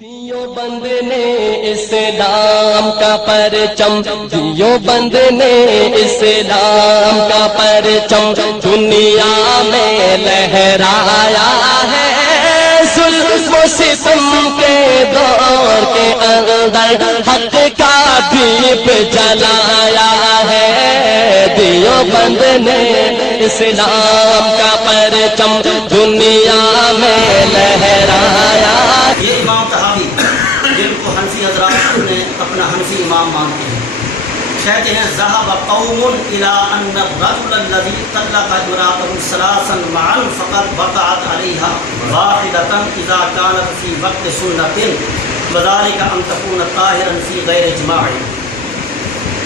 دیوبند نے اسلام کا پرچم، دیوبند نے اسلام کا پرچم دنیا میں لہرایا ہے۔ ظلم و ستم کے دور کے اندر حق کا دیپ جلایا ہے۔ دیوبند نے اسلام کا پرچم دنیا میں لہرایا۔ یہ امام طحاوی جن کو حنفی حضرات نے اپنا حنفی امام مانتے ہیں، کہتے ہیں ذهب قوم الى ان الرجل الذي طلق امراته ثلاثا معا فقد وقعت عليها واحدة اذا كانت في وقت سنة وذلك ان تكون طاهرا في غير جماع۔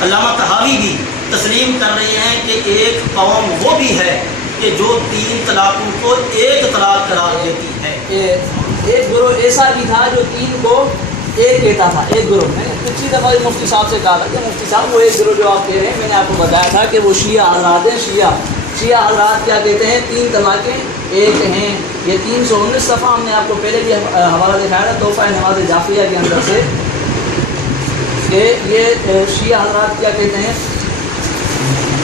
علامہ طحاوی بھی تسلیم کر رہے ہیں کہ ایک قوم وہ بھی ہے کہ جو 3 طلاقوں کو ایک طلاق قرار دیتی ہے۔ ایک گروہ ایسا بھی تھا جو 3 کو ایک کہتا تھا۔ ایک گروہ میں نے پچھلی دفعہ مفتی صاحب سے کہا تھا کہ مفتی صاحب وہ ایک گروہ جو آپ کہہ رہے ہیں، میں نے آپ کو بتایا تھا کہ وہ شیعہ حضرات ہیں۔ شیعہ حضرات کیا کہتے ہیں؟ 3 طلاقیں ایک ہیں۔ یہ 319 صفحہ ہم نے آپ کو پہلے بھی حوالہ دکھایا تھا تحفہ نماز جعفریہ کے اندر سے، کہ یہ شیعہ حضرات کیا کہتے ہیں؟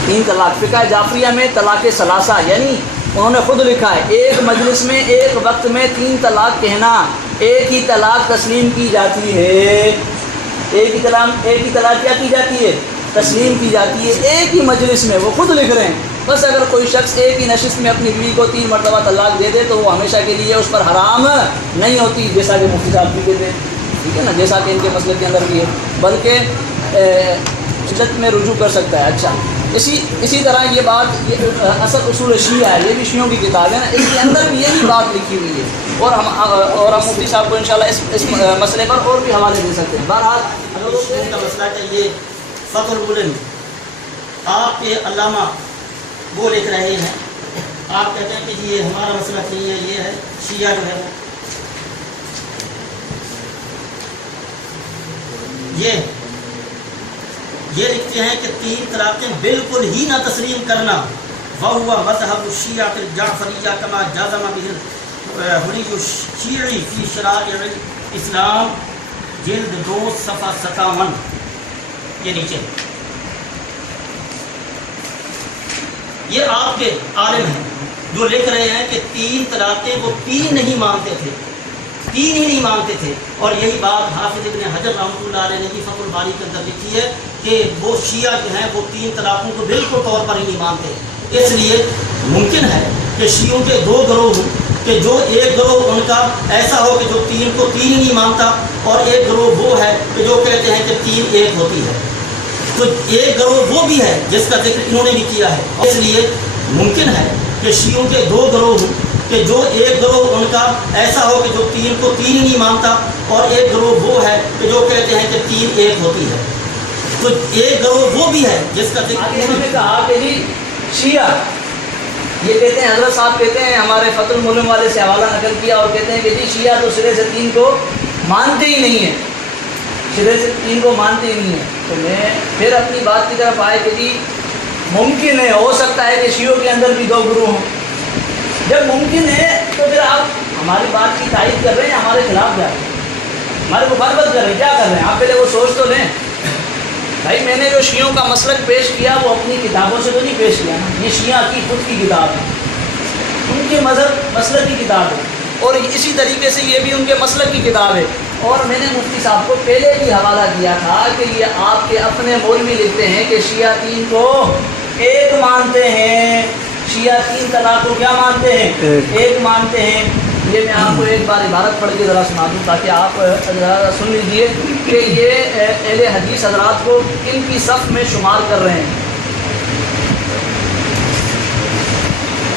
3 طلاق۔ فقہ جعفریہ میں طلاق ثلاثہ، یعنی انہوں نے خود لکھا ہے ایک مجلس میں ایک وقت میں 3 طلاق کہنا، ایک ہی طلاق تسلیم کی جاتی ہے۔ ایک ہی طلاق کیا کی جاتی ہے؟ تسلیم کی جاتی ہے ایک ہی مجلس میں۔ وہ خود لکھ رہے ہیں بس اگر کوئی شخص ایک ہی نشست میں اپنی بیوی کو 3 مرتبہ طلاق دے دے تو وہ ہمیشہ کے لیے اس پر حرام نہیں ہوتی، جیسا کہ مفتی صاحب بھی کہتے ہیں، ٹھیک ہے نا، جیسا کہ ان کے مسئلے کے اندر بھی ہے، بلکہ عدت میں رجوع کر سکتا ہے۔ اچھا، اسی طرح یہ بات اصل اصول شیعہ ہے، یہ بھی شیعوں کی کتاب ہے نا، اس کے اندر بھی یہی بات لکھی ہوئی ہے، اور ہم مفتی صاحب کو انشاءاللہ اس مسئلے پر اور بھی حوالے دے سکتے ہیں۔ بہرحال شیعوں کا مسئلہ کہ یہ فتح الملم آپ کے علامہ وہ لکھ رہے ہیں، آپ کہتے ہیں کہ یہ ہمارا مسئلہ نہیں ہے، یہ ہے شیعہ جو ہے یہ لکھتے ہیں کہ 3 طلاقیں بالکل ہی نہ تسلیم کرنا، وَهُوَ مذهب الشیعۃ الجعفریہ کما جازم بہ الحلی الشیعی فی شرائع الاسلام جلد 2 صفحہ 57۔ یہ نیچے یہ آپ کے عالم ہیں جو لکھ رہے ہیں کہ 3 طلاقیں وہ 3 نہیں مانتے تھے، 3 ہی نہیں مانتے تھے، اور یہی بات حافظ ابن حجر رحمۃ اللہ علیہ نے بھی فتح الباری کے اندر لکھی ہے کہ وہ شیعہ جو ہیں وہ 3 طلاقوں کو بالکل طور پر ہی نہیں مانتے۔ اس لیے ممکن ہے کہ شیعوں کے 2 گروہ ہوں، کہ جو ایک گروہ ان کا ایسا ہو کہ جو 3 کو 3 ہی نہیں مانتا، اور ایک گروہ وہ ہے کہ جو کہتے ہیں کہ 3 ایک ہوتی ہے۔ تو ایک گروہ وہ بھی ہے جس کا ذکر انہوں نے بھی کیا ہے، اس لیے ممکن ہے کہ شیعوں کے 2 گروہ ہوں، کہ جو ایک گروہ ان کا ایسا ہو کہ جو 3 کو 3 ہی نہیں مانتا، اور ایک گروہ وہ ہے کہ جو کہتے ہیں کہ 3 ایک ہوتی ہے۔ تو ایک گروہ وہ بھی ہے جس کا ذکر انہوں نے کہا کہ جی شیعہ یہ کہتے ہیں، حضرت صاحب کہتے ہیں، ہمارے فتح الملم والے سے حوالہ نقل کیا، اور کہتے ہیں کہ جی شیعہ تو سرے سے 3 کو مانتے ہی نہیں ہیں، سرے سے 3 کو مانتے ہی نہیں ہیں۔ تو میں پھر اپنی بات کی طرف آئے کہ جی ممکن ہے، ہو سکتا ہے کہ شیعوں کے اندر بھی 2 گروہ ہوں۔ جب ممکن ہے تو پھر آپ ہماری بات کی تائید کر رہے ہیں، ہمارے خلاف جا رہے ہیں، ہمارے مخالفت کر رہے ہیں، کیا کر رہے ہیں آپ؟ پہلے وہ سوچ تو لیں بھائی، میں نے جو شیعوں کا مسلک پیش کیا وہ اپنی کتابوں سے تو نہیں پیش کیا نا، یہ شیعہ کی خود کی کتاب ہے، ان کے مذہب مسلک کی کتاب ہے، اور اسی طریقے سے یہ بھی ان کے مسلک کی کتاب ہے۔ اور میں نے مفتی صاحب کو پہلے بھی حوالہ دیا تھا کہ یہ آپ کے اپنے مولوی لکھتے ہیں کہ شیعہ 3 کو ایک مانتے ہیں، شیعہ 3 طلاق کو کیا مانتے ہیں؟ ایک مانتے ہیں۔ یہ میں آپ کو ایک بار عبارت پڑھ کے ذرا سنا دوں تاکہ آپ ذرا سن لیجئے کہ یہ اہل حدیث حضرات کو کن کی صف میں شمار کر رہے ہیں۔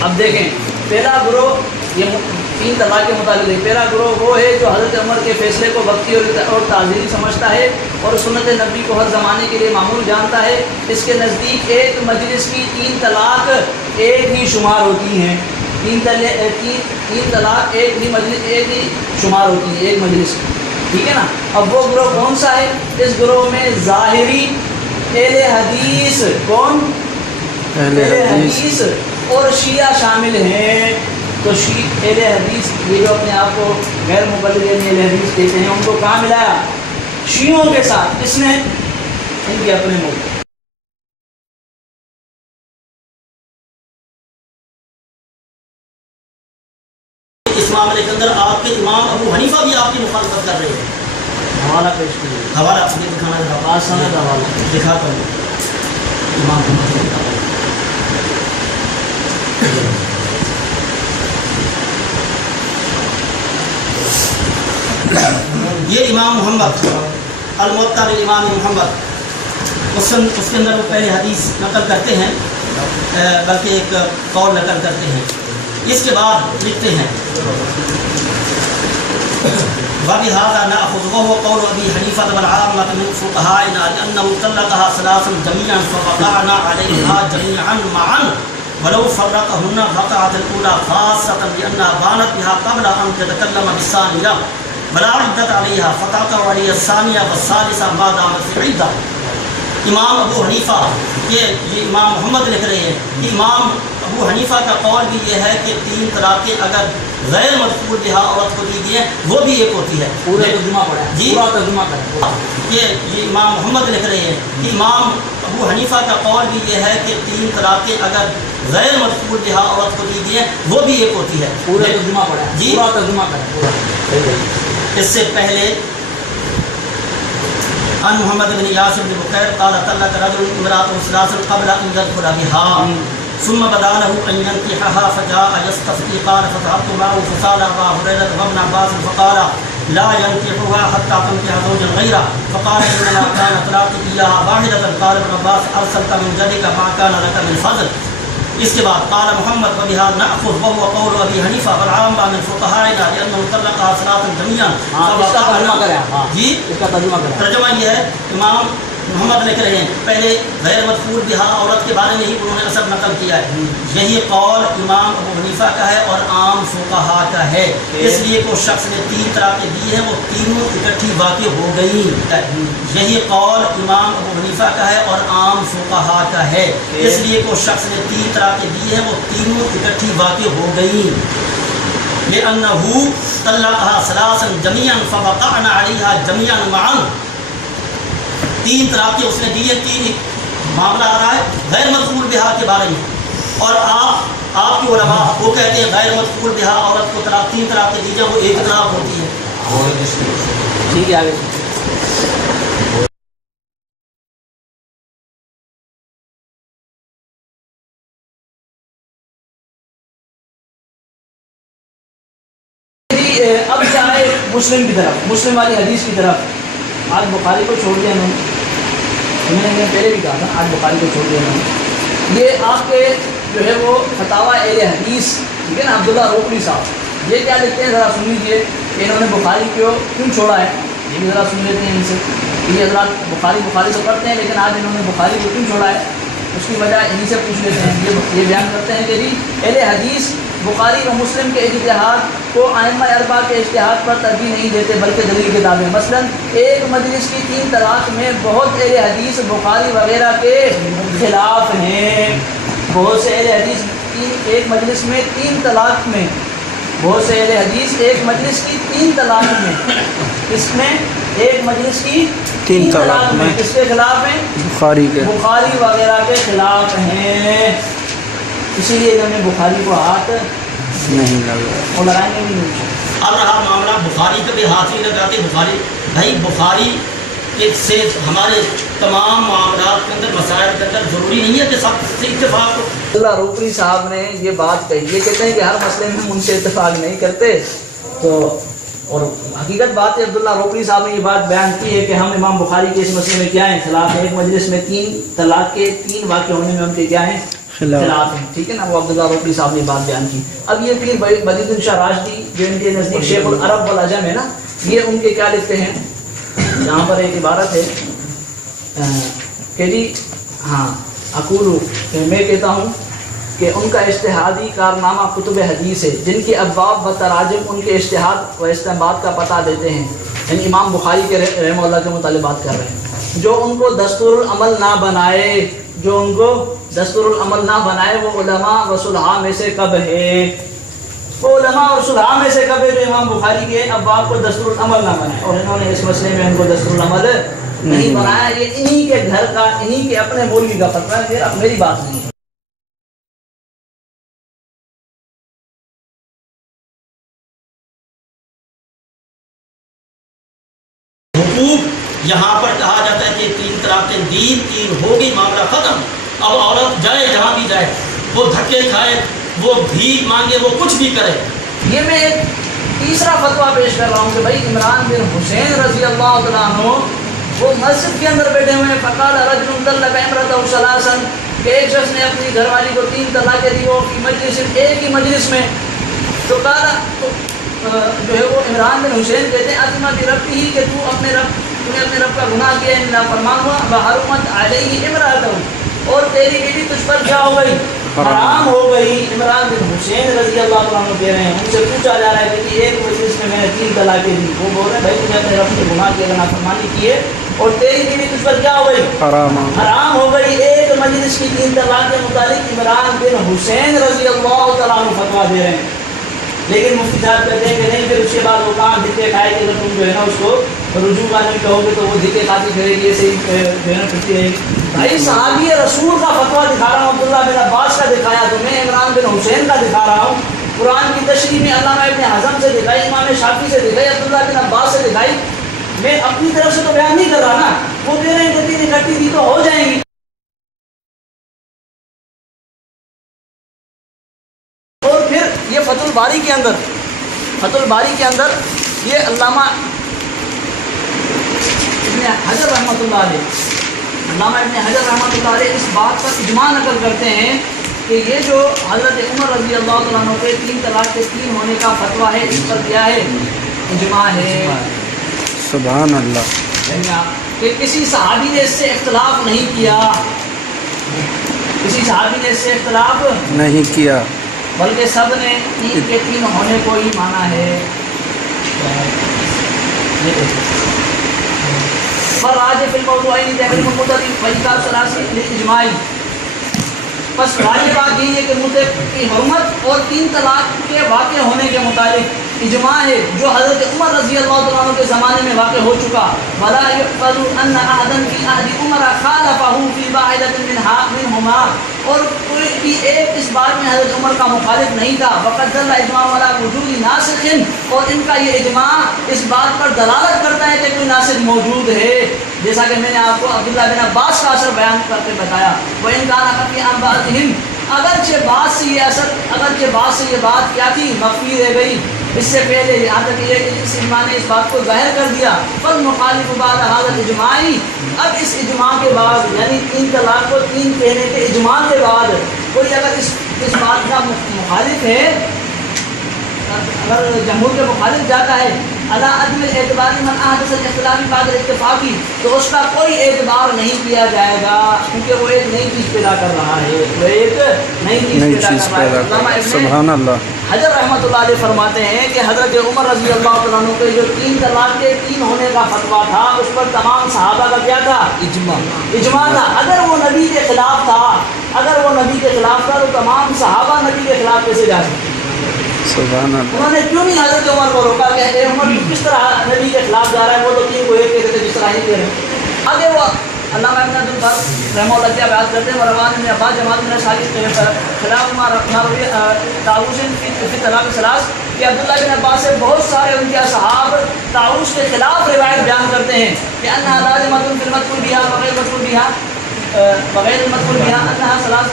اب دیکھیں، پہلا گروہ یہ 3 طلاق کے متعلق، پہلا گروہ وہ ہے جو حضرت عمر کے فیصلے کو وقتی اور تعزیری سمجھتا ہے اور سنت نبی کو ہر زمانے کے لیے معمول جانتا ہے۔ اس کے نزدیک ایک مجلس کی 3 طلاق ایک ہی شمار ہوتی ہیں، 3 طلاق ایک ہی شمار ہوتی ہے ایک مجلس کی، ٹھیک ہے نا۔ اب وہ گروہ کون سا ہے؟ اس گروہ میں ظاہری اہل حدیث، کون؟ اہل حدیث اور شیعہ شامل ہیں۔ تو اہل حدیث یہ جو اپنے آپ کو غیر مقلدین اہل حدیث کہتے ہیں ان کو کہاں ملایا؟ شیعوں کے ساتھ. کس نے؟ ان کے اپنے ملک. اس معاملے کے اندر آپ کے امام ابو حنیفہ بھی آپ کی مخالفت کر رہے ہیں. حوالہ پیش کیجیے. حوالہ آپ نے دکھانا ذرا. سند حوالہ دکھاتا ہوں. امام یہ امام محمد الموطا امام محمد اس کے اندر وہ پہلے حدیث نقل کرتے ہیں بلکہ ایک قول نقل کرتے ہیں. اس کے بعد لکھتے ہیں وَبِهَذَا نَأْخُذُ وَهُوَ قَوْلُ أَبِي حَنِيفَةَ وَالْعَامَّةِ مِنْ فُقَهَائِنَا لِأَنَّهُ طَلَّقَهَا ثَلَاثًا جَمِيعًا فَوَقَعْنَا عَلَيْهَا جَمِيعًا مَعًا وَلَوْ فَرَّقَهُنَّ وَقَعَتِ الْأُولَى خَاصَّةً لِأَنَّهَا بَانَتْ بِهَا قَبْلَ أَنْ تَتَكَلَّمَ بِالثَّانِيَةِ وَلَا عِدَّةَ عَلَيْهَا فَتَقَعُ عَلَيْهَا الثَّانِيَةُ وَالثَّالِثَةُ مَا دَامَتْ فِي الْعِدَّةِ. امام ابو حنیفہ یہ امام محمد لکھ رہے ہیں کہ امام ابو حنیفہ کا قول بھی یہ ہے کہ 3 طلاقیں اگر غیر مذکور بہا عورت کو دی گئی ہیں وہ بھی ایک ہوتی ہے. پورا ترجمہ پڑھیں. جی پورا ترجمہ کریں. یہ امام محمد لکھ رہے ہیں کہ امام ابو حنیفہ کا قول بھی یہ ہے کہ 3 طلاقیں اگر غیر مذکور بہا عورت کو دی گئی ہیں وہ بھی ایک ہوتی ہے. پورا ترجمہ پڑھیں. جی پورا ترجمہ کریں. پورا. اس سے پہلے عن محمد بن یاسر بن بکیر قال طلق رجل امرأته ثلاثا قبل ان يدخل بها ثم بدا له ان ينكحها فجاء يستفتي قال فذهبت معه فسال ابا هريره وابن عباس فقال لا ينكحها حتى تنكح زوجا غيره فقال انما كان طلاق اياها واحده قال ابن عباس ارسلت من جدك ما كان لك من فضل. اس کے بعد قال محمد وبهذا نأخذ وهو قول ابي حنيفه والعامة من فقهائنا لانه طلقها ثلاثا جميعا. اس کا ترجمہ کریں. جی اس کا ترجمہ کریں. ترجمہ یہ ہے امام محمد لکھ رہے ہیں پہلے غیر مذکور بہا عورت کے بارے میں ہی انہوں نے اثر نقل کیا ہے. یہی قول امام ابو حنیفہ کا ہے اور عام فقہا کا ہے. اس لیے کوئی شخص نے 3 طلاقیں دی ہیں وہ تینوں اکٹھی واقع ہو گئی. یہی قول امام ابو حنیفہ کا ہے اور عام فقہا کا ہے. اس لیے کوئی شخص نے 3 طلاقیں دی ہیں وہ تینوں اکٹھی واقع ہو گئی. لأنه طلقها ثلاثا جميعا فوقعنا عليها جميعا معا. 3 طلاقیں اس نے دی ہیں. 3 معاملہ آ رہا ہے غیر مذکور بہا کے بارے میں اور آپ کے علماء وہ کہتے ہیں غیر مذکور بہا عورت کو 3 طلاقیں دی جائیں وہ ایک طلاق ہوتی ہے. ٹھیک ہے آگے. اب چاہے مسلم کی طرف مسلم والی حدیث کی طرف. آج بخاری کو چھوڑ دیا انہوں نے. میں نے پہلے بھی کہا تھا آج بخاری کو چھوڑ دیا انہوں نے. یہ آپ کے جو ہے وہ فتاویٰ اہل حدیث ٹھیک ہے نا عبداللہ روکلی صاحب یہ کیا لکھتے ہیں ذرا سن لیجیے کہ انہوں نے بخاری کو کیوں چھوڑا ہے. یہ بھی ذرا سن لیتے ہیں ان سے. یہ حضرات بخاری تو پڑھتے ہیں لیکن آج انہوں نے بخاری کو کیوں چھوڑا ہے اس کی وجہ انہیں سے پوچھ لیتے ہیں. یہ بیان کرتے ہیں کہ جی اہل حدیث بخاری و مسلم کے اجتہاد کو ائمہ اربعہ کے اجتہاد پر ترجیح نہیں دیتے بلکہ دلیل کے تابع. مثلا ایک مجلس کی 3 طلاق میں بہت اہل حدیث بخاری وغیرہ کے خلاف ہیں. بہت سے اہل حدیث ایک مجلس میں 3 طلاق میں بہت سے اہل حدیث ایک مجلس کی 3 طلاق میں اس میں ایک مجلس کی 3 طلاق میں کس کے خلاف ہیں؟ بخاری وغیرہ کے خلاف ہیں. اسی لیے انہوں نے بخاری کو ہاتھ نہیں لگایا اور لگائیں گے بھی نہیں. اب رہا معاملہ بخاری کا بھی ہاتھ نہیں لگاتے. بخاری سے ہمارے تمام معاملات کے اندر مسائل کے اندر ضروری نہیں ہے کہ سب سے اتفاق ہو. عبداللہ روکلی صاحب نے یہ بات کہی. یہ کہتے ہیں کہ ہر مسئلے میں ہم ان سے اتفاق نہیں کرتے. تو اور حقیقت بات ہے عبداللہ روکلی صاحب نے یہ بات بیان کی ہے کہ ہم امام بخاری کے اس مسئلے میں کیا ہیں خلاف ہیں. ایک مجلس میں 3 طلاق کے 3 واقع ہونے میں ہم کے کیا ہیں خلاف ہیں. ٹھیک ہے نا. وہ عبداللہ روکلی صاحب نے بات بیان کی. اب یہ پھر بدید شاہ راشدی جو ان کے نزدیک شیخ العرب والعجم ہے نا یہ ان کے کیا لکھتے ہیں. یہاں پر ایک عبارت ہے کہ جی ہاں اقولو کہ میں کہتا ہوں کہ ان کا اجتہادی کارنامہ کتب حدیث ہے جن کی ابواب و تراجم ان کے اجتہاد و استنباط کا پتہ دیتے ہیں. یعنی امام بخاری کے رحمہ اللہ کے متعلق بات کر رہے ہیں. جو ان کو دستور العمل نہ بنائے وہ علماء و صلحاء میں سے کب ہے. وہ علماء اور صلحاء میں سے کبھی جو امام بخاری کے ابواب کو دستور العمل نہ بنائے، اور انہوں نے اس مسئلے میں ان کو دستور العمل نہیں بنایا. یہ انہی کے گھر کا، انہی کے اپنے مولوی کا فتویٰ ہے، میری بات نہیں ہے. حقوق یہاں پر کہا جاتا ہے کہ 3 طلاقیں دی، 3 ہو گئی، معاملہ ختم. اب عورت جائے جہاں بھی جائے، وہ دھکے کھائے، وہ بھیک مانگے، وہ کچھ بھی کرے. یہ میں ایک تیسرا فتویٰ پیش کر رہا ہوں کہ بھائی عمران بن حسین رضی اللہ تعالیٰ عنہ وہ مسجد کے اندر بیٹھے ہوئے ہیں. فقال رجل طلق امرأته ثلاثا، کہ ایک شخص نے اپنی گھر والی کو 3 طلاقیں دی، وہ کی مجلس، ایک ہی مجلس میں. تو کہا جو ہے وہ عمران بن حسین کہتے ہیں عظمہ برب ہی، کہ تو نے اپنے رب کا گناہ کیا، نافرمان ہوا. بحرمت علیہ امرأته، اور تیری بیوی تجھ پر کیا ہو گئی؟ حرام ہو گئی. عمران بن حسین رضی اللہ عنہ کہہ رہے ہیں، ان سے پوچھا جا رہا ہے کہ ایک مجلس میں میں نے 3 طلاقیں دی. وہ بول رہے ہیں بھائی تم نے اپنے رب سے گناہ کیا، نافرمانی کی ہے، اور تیری بیوی تجھ پر کیا ہو گئی؟ حرام ہو گئی. ایک مجلس کی 3 طلاق کے متعلق عمران بن حسین رضی اللہ تعالیٰ عنہ فتویٰ دے رہے ہیں. لیکن مفتی صاحب کہتے ہیں کہ نہیں، پھر اس کے بعد وہ کہاں دھکے کھائے کہ اگر تم جو ہے نا اس کو رجوع کا نہیں کہو گے تو وہ دھکے کھاتی پھرے گی، ایسے ہی جو ہے نا پھرتی رہے گی. بھائی صحابی رسول کا فتویٰ دکھا رہا ہوں، عبداللہ بن عباس کا دکھایا تو میں عمران بن حسین کا دکھا رہا ہوں. قرآن کی تشریح میں علامہ ابن حزم سے دکھائی، امام شافعی سے دکھائی، عبداللہ بن عباس سے دکھائی. میں اپنی طرف سے تو بیان نہیں کر رہا نا، وہ کہہ رہے ہیں کہ 3 اکٹھی دی تو ہو جائیں گی. اور پھر یہ فتح الباری کے اندر یہ علامہ ابن حجر رحمۃ اللہ علیہ اس بات پر اجماع نقل کرتے ہیں کہ یہ جو حضرت عمر رضی اللہ تعالیٰ عنہ کے 3 طلاق کے 3 ہونے کا فتویٰ ہے، اس پر کیا ہے؟ اجماع ہے. سبحان اللہ. کہ کسی صحابی نے اس سے اختلاف نہیں کیا، نہیں کیا، بلکہ سب نے 3 کے 3 ہونے کو ہی مانا ہے. فراج فی الموضوعین تحریم المطلق وانکار ثلاثی للاجماع. بس واجب بات یہ ہے کہ مطلق کی حرمت اور 3 طلاق کے واقع ہونے کے متعلق اجماع ہے جو حضرت عمر رضی اللہ تعالیٰ عنہ کے زمانے میں واقع ہو چکا. ولا يقبل ان احدا في عهد عمر خالفه في واحدة منهما، اور کوئی بھی ایک اس بات میں حضرت عمر کا مخالف نہیں تھا. وقد دل اجماع على وجود ناسخ، اور ان کا یہ اجماع اس بات پر دلالت کرتا ہے کہ کوئی ناسخ موجود ہے، جیسا کہ میں نے آپ کو عبداللہ بن عباس کا اثر بیان کر کے بتایا. وَإِنْ كَانَ خَفِيًّا عَنْ بَعْضِهِمْ، اگرچہ بات سے یہ بات کیا تھی، مخفی رہ گئی اس سے پہلے، یہاں تک یہ کہ اس اجماع نے اس بات کو ظاہر کر دیا. فالمخالف بعد هذا الاجماع، اب اس اجماع کے بعد یعنی 3 طلاق کو 3 کہنے کے اجماع کے بعد کوئی اگر اس بات کا مخالف ہے، اگر جمہور کے مخالف جاتا ہے علی عدم الاعتبار من احدث الاختلاف بعد الاتفاقی، تو اس کا کوئی اعتبار نہیں کیا جائے گا، کیونکہ وہ ایک نئی چیز پیدا کر رہا ہے، سبحان اللہ. حضرت رحمۃ اللہ علیہ فرماتے ہیں کہ حضرت عمر رضی اللہ تعالیٰ عنہ کے جو 3 طلاق کے 3 ہونے کا فتویٰ تھا، اس پر تمام صحابہ کا کیا تھا؟ اجماع تھا. اگر وہ نبی کے خلاف تھا تو تمام صحابہ نبی کے خلاف کیسے جا سکتے؟ سبحان اللہ. انہوں نے کیوں نہیں حضرت عمر کو روکا کہ اے عمر کس طرح نبی کے خلاف جا رہا ہے؟ وہ تو 3 کو ایک کہتے تھے، جس طرح ہی کہہ رہے ہیں. آگے وہ علامہ ابن عبد البر رحمہ اللہ کیا بیان کرتے ہیں، روان میں عباس جماعت میں شاگرد خلاف ماروی طاؤوس فی طلاق ثلاث، کہ عبداللہ بن عباس سے بہت سارے ان کے اصحاب طاؤوس کے خلاف روایت بیان کرتے ہیں کہ انہا لازمۃ فی المذکور بہا وغیر مذکور بہا بغیر المذکور بہا انہا ثلاث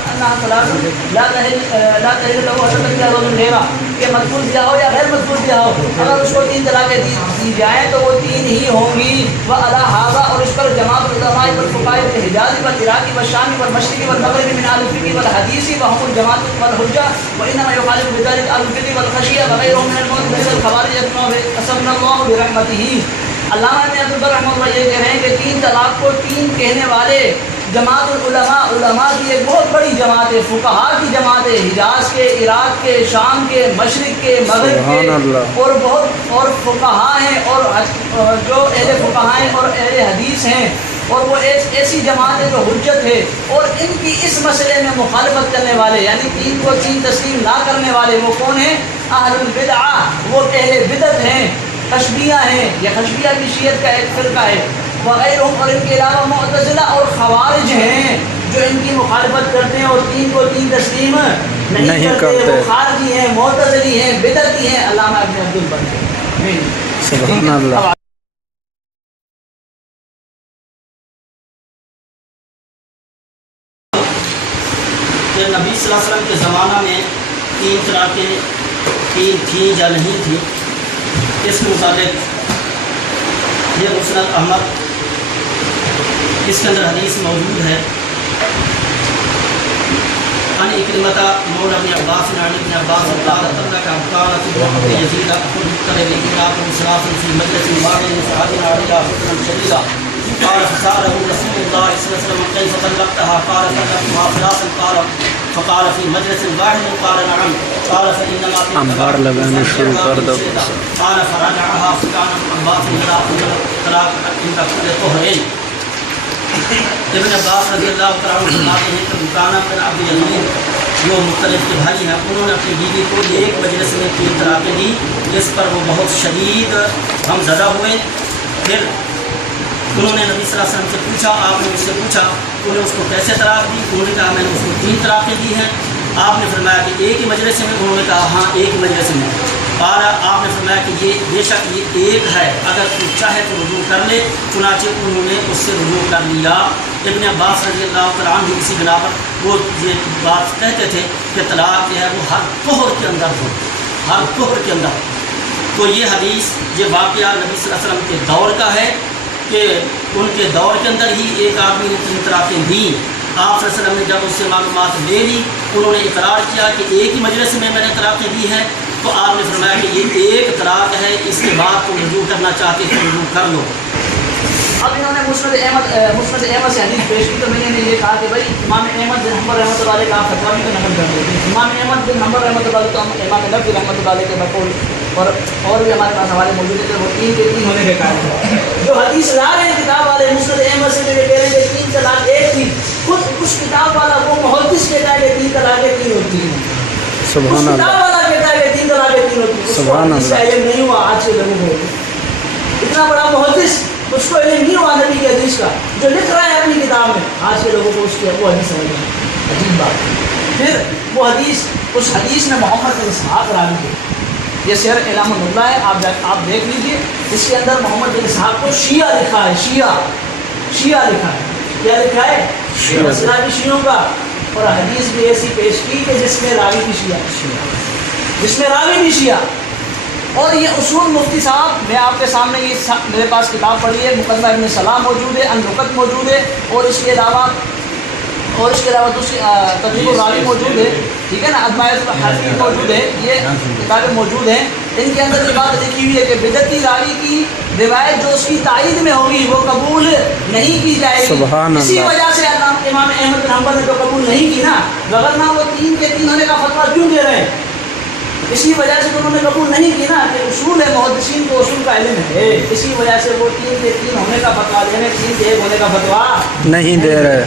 لا تحل له حسب الرجل غیرہ، کہ مذکور دیا ہو یا غیر مذکور دیا ہو، اگر اس کو 3 طلاقیں دی جائیں تو وہ 3 ہی ہوں گی. وعلی ھذا، اور اس پر جماعت العلماء والفقہاء الحجاز والعراق والشام والمشرق والمغرب من اہل الفقہ والحدیث وهم الجماعۃ والحجہ، وانما يخالف بذلك اهل الفقہ والخشیہ وغیرهم من المعتزلہ الخوارج قسمنا اللہ برحمتہ. علامہ ابن عبد البر رحمہ اللہ یہ کہہ رہے ہیں کہ 3 طلاق کو 3 کہنے والے جماعت علماء کی ایک بہت بڑی جماعت ہے، فقہاء کی جماعت ہے، حجاز کے، عراق کے، شام کے، مشرق کے، مغرب کے، اور فقہاء ہیں، اور جو اہل فقہاء ہیں اور اہل حدیث ہیں، اور وہ ایسی جماعت ہے جو حجت ہے. اور ان کی اس مسئلے میں مخالفت کرنے والے یعنی 3 کو 3 تسلیم نہ کرنے والے وہ کون ہیں؟ اہل البدع وہ اہل بدعت ہیں، خشبیہ ہیں، یہ خشبیہ کی شیعت کا ایک فرقہ ہے، وغیرہ اور ان کے علاوہ معتزلہ اور خوارج ہیں جو ان کی مخالفت کرتے ہیں اور تین کو تین تسلیم نہیں کرتے، وہ خارجی ہیں، معتزلی ہیں، بدعتی ہیں۔ علامہ ابن عبد البر، سبحان اللہ۔ کہ نبی صلی اللہ علیہ وسلم کے زمانہ میں تین طلاقیں تین تھیں یا نہیں تھیں، اس کے مطابق یہ مسند احمد اس کے اندر حدیث موجود ہے، عن اکرمۃ مولى ابن عباس عن ابن عباس قال ترك قال في وقت يزيد اخذ كلمات ثلاث في مجلس واحد فعدنا عليها فتنا شديدا قال فسأله رسول الله صلى الله عليه وسلم كيف طلقتها قال طلقتها ثلاثا قال فقال في مجلس واحد قال نعم قال فإنما انبار لگانے شروع کر دو۔ قال فرجعها فكان عباس لا طلاق عند كل طهرين۔ ابن عباس رضی اللہ تعالیٰ عنہ فرماتے ہیں کہ مکانہ بن عبد یمین جو مختلف کے بھائی ہیں، انہوں نے اپنی بیوی کو ایک مجلس میں تین طلاقیں دی، جس پر وہ بہت شدید غمزدہ ہوئے۔ پھر انہوں نے نبی صلی اللہ علیہ وسلم سے پوچھا، آپ نے مجھ سے پوچھا انہوں نے اس کو کیسے طلاق دی؟ انہوں نے کہا میں نے اس کو تین طلاقیں دی ہیں۔ آپ نے فرمایا کہ ایک ہی مجلس میں؟ انہوں نے کہا ہاں ایک ہی مجلس میں۔ اور آپ نے فرمایا کہ یہ بے شک یہ ایک ہے، اگر تو چاہے تو رجوع کر لے، چنانچہ انہوں نے اس سے رجوع کر لیا۔ ابن عباس رضی اللہ تعالیٰ عنہ اسی بنا پر وہ یہ بات کہتے تھے کہ طلاق جو ہے وہ ہر طہر کے اندر ہو، ہر طہر کے اندر۔ تو یہ حدیث یہ واقعہ نبی صلی اللہ علیہ وسلم کے دور کا ہے کہ ان کے دور کے اندر ہی ایک آدمی نے تین طلاقیں دیں۔ آپ صلی اللہ علیہ وسلم نے جب اس سے معلومات لے لی، انہوں نے اقرار کیا کہ ایک ہی مجلس میں نے طلاقیں دی ہیں، تو آپ نے فرمایا کہ یہ ایک طلاق ہے، اس کے بعد تم رجوع کرنا چاہتے تو رجوع کر لو۔ اب انہوں نے مسند احمد سے حدیث پیش کی، تو میں نے یہ کہا کہ بھائی امام احمد بن حنبل رحمۃ اللہ علیہ کا فتویٰ بھی تو نقل کر دیتے ہیں۔ امام احمد بن حنبل رحمۃ اللہ علیہ تو امام نبوی رحمۃ اللہ علیہ کے بقول اور بھی ہمارے پاس حوالے موجود ہیں کہ وہ تین کے تین ہونے کے قائل ہیں۔ جو حدیث لا رہے ہیں کتاب والے مسند احمد سے جو کہہ رہے ہیں کہ تین طلاق ایک تھی، خود اس کتاب والا وہ محدث کہتا ہے کہ تین طلاقیں تین ہوتی ہیں، سبحان اللہ، کتاب والا کہتا ہے کہ تین طلاقیں تین ہوتی ہیں۔ سبحان اللہ، اس کا علم نہیں ہوا آج کے لوگوں کو، اتنا بڑا محدث اس کو علم نہیں ہوا نبی کی حدیث کا، جو لکھ رہا ہے اپنی کتاب میں، آج کے لوگوں کو اس کی وہ حدیث سمجھ ہے، عجیب بات۔ پھر وہ حدیث، اس حدیث میں محمد بن اسحاق راوی ہے، یہ سیر اعلام النبلہ ہے، آپ دیکھ لیجئے، اس کے اندر محمد بن اسحاق کو شیعہ لکھا ہے، شیعہ لکھا ہے، کیا لکھا ہے؟ مسئلہ بھی شیعوں کا، اور حدیث بھی ایسی پیش کی کہ جس میں راوی بھی شیعہ، جس میں راوی بھی شیعہ۔ اور یہ اصول مفتی صاحب، میں آپ کے سامنے یہ میرے پاس کتاب پڑھی ہے، مقدمہ ابن سلام موجود ہے، النکت موجود ہے، اور اس کے علاوہ دوسری تدریب الراوی موجود ہے، ٹھیک ہے نا، ادمایۃ الحدیث موجود ہے، یہ کتابیں موجود ہیں۔ ان کے اندر یہ بات لکھی ہوئی ہے کہ بدعتی راوی کی روایت جو اس کی تائید میں ہوگی وہ قبول نہیں کی جائے گی۔ اسی وجہ سے امام احمد بن حنبل نے جو قبول نہیں کی نا، وغیرہ وہ تین کے تین ہونے کا فتویٰ کیوں دے رہے ہیں؟ اسی وجہ سے انہوں نے قبول نہیں کی نا، کہ اصول ہے، محدثین کو اصول کا علم ہے، اسی وجہ سے وہ تین کے تین ہونے کا فتویٰ دے رہے ہیں، تین کے ایک ہونے کا فتویٰ نہیں دے رہے۔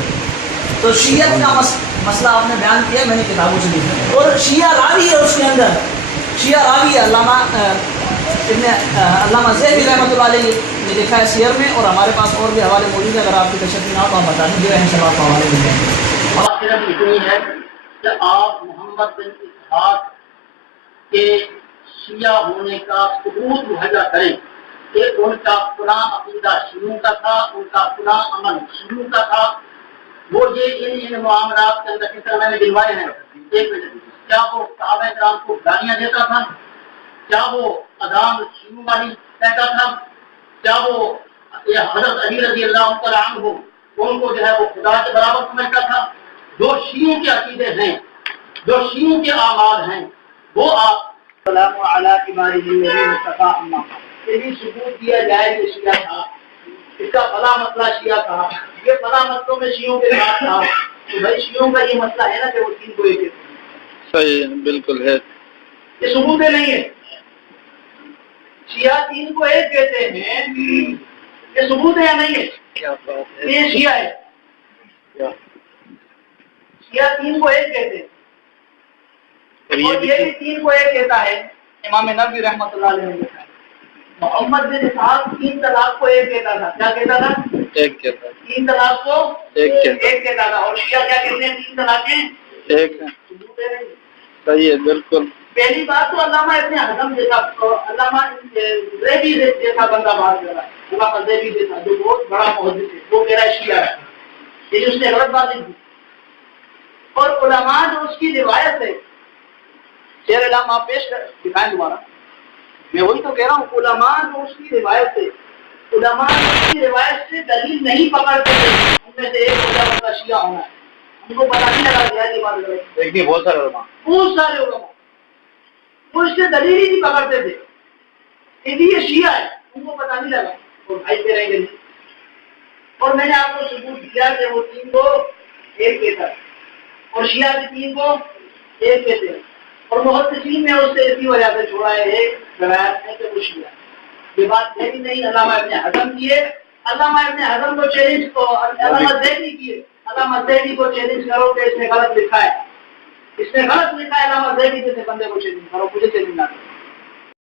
تو شیعت کا مسئلہ آپ نے بیان کیا، میں نے کتابوں سے لکھا، اور شیعہ راوی ہے، اس کے اندر شیعہ راوی ہے، علامہ ذہبی رحمۃ اللہ علیہ نے لکھا ہے سیر میں، اور ہمارے پاس اور بھی حوالے موجود ہیں، اگر آپ کی تشریح نہ ہو تو آپ بتا دیجیے، ان شاء اللہ آپ کو حوالے مل جائیں گے۔ بات صرف اتنی ہے کہ آپ محمد بن اسحاق کے شیعہ ہونے کا ثبوت مہیا کریں کہ ان کا فلاں عقیدہ شیعوں کا تھا، ان کا فلاں عمل شیعوں کا تھا، وہ یہ ان معاملات کے اندر جس طرح میں نے گنوائے ہیں، ایک منٹ، کیا وہ صحابہ کرام کو گالیاں دیتا تھا؟ کیا وہ اذان شیعوں والی کہتا تھا؟ کیا وہ حضرت علی رضی اللہ تعالیٰ عنہ ان کو جو ہے وہ خدا کے برابر سمجھتا تھا؟ جو شیعوں کے عقیدے ہیں، جو شیعوں کے اعمال ہیں، وہ آپ سلام علی امام مصطفیٰ امہ کے لیے ثبوت دیا جائے کہ شیعہ تھا، اس کا بڑا مسئلہ شیعہ تھا، یہ بڑا مسئلوں میں شیعوں کے ساتھ تھا، تو بھائی شیعوں کا یہ مسئلہ ہے نا کہ وہ تین کو ایک صحیح بالکل ہے، یہ ثبوت نہیں ہے۔ شیعہ تین کو ایک کہتے ہیں، یہ ثبوت ہے یا نہیں ہے؟ یہ شیعہ ہے، شیعہ تین کو ایک کہتے ہیں، اور اور یہ بھی تین کو ایک کہتا ہے. امام نبوی رحمۃ اللہ علیہ نے لکھا ہے محمد بن اسحاق تین طلاق کو ایک کہتا تھا. کیا کہتا تھا؟ ایک کہتا ہے. تین طلاق کو ایک ایک کہتا تھا. اور شیعہ کیا کہتے ہیں؟ تین طلاقیں ایک ہے. صحیح ہے بالکل. پہلی بات تو علامہ ابن حزم جیسا علامہ زیدی جیسا بندہ بات کر رہا ہے. علامہ زیدی جیسا جو بہت بڑا محدث ہے وہ کہہ رہا ہے شیعہ ہے. یہ اس نے غلط بات کی. اور علماء جو اس کی روایت ہے شیر علامہ آپ پیش کر دکھائیں دوبارہ. میں وہی تو کہہ رہا ہوں علماء جو اس کی روایت ہے علماء اس کی روایت سے دلیل نہیں پکڑتے تھے. ان میں سے ایک وجہ کا شیعہ ہونا ہے. ہم کو پتہ نہیں لگا گیا یہ بات غلط. دیکھیے بہت سارے علماء علماء وہ اس سے دلیل ہی نہیں پکڑتے تھے کہ یہ شیعہ ہے. ان کو پتہ نہیں لگا اور بھائی پہ رہیں گے. اور میں نے آپ کو ثبوت دیا کہ وہ تین کو ایک کہتا ہے اور شیعہ بھی تین کو ایک کہتے ہیں. اور محدثین نے اس سے اسی وجہ سے چھوڑا ہے ایک روایت ہے کہ وہ شیعہ. یہ بات میری نہیں علامہ ابن حزم کی ہے. علامہ ابن حزم کو چیلنج کو علامہ زیدی کی ہے. علامہ زیدی کو چیلنج کرو کہ اس نے غلط لکھا ہے. اس نے غلط لکھا ہے. علامہ زیدی جیسے بندے کو چیلنج کرو. مجھے چیلنج نہ کرو.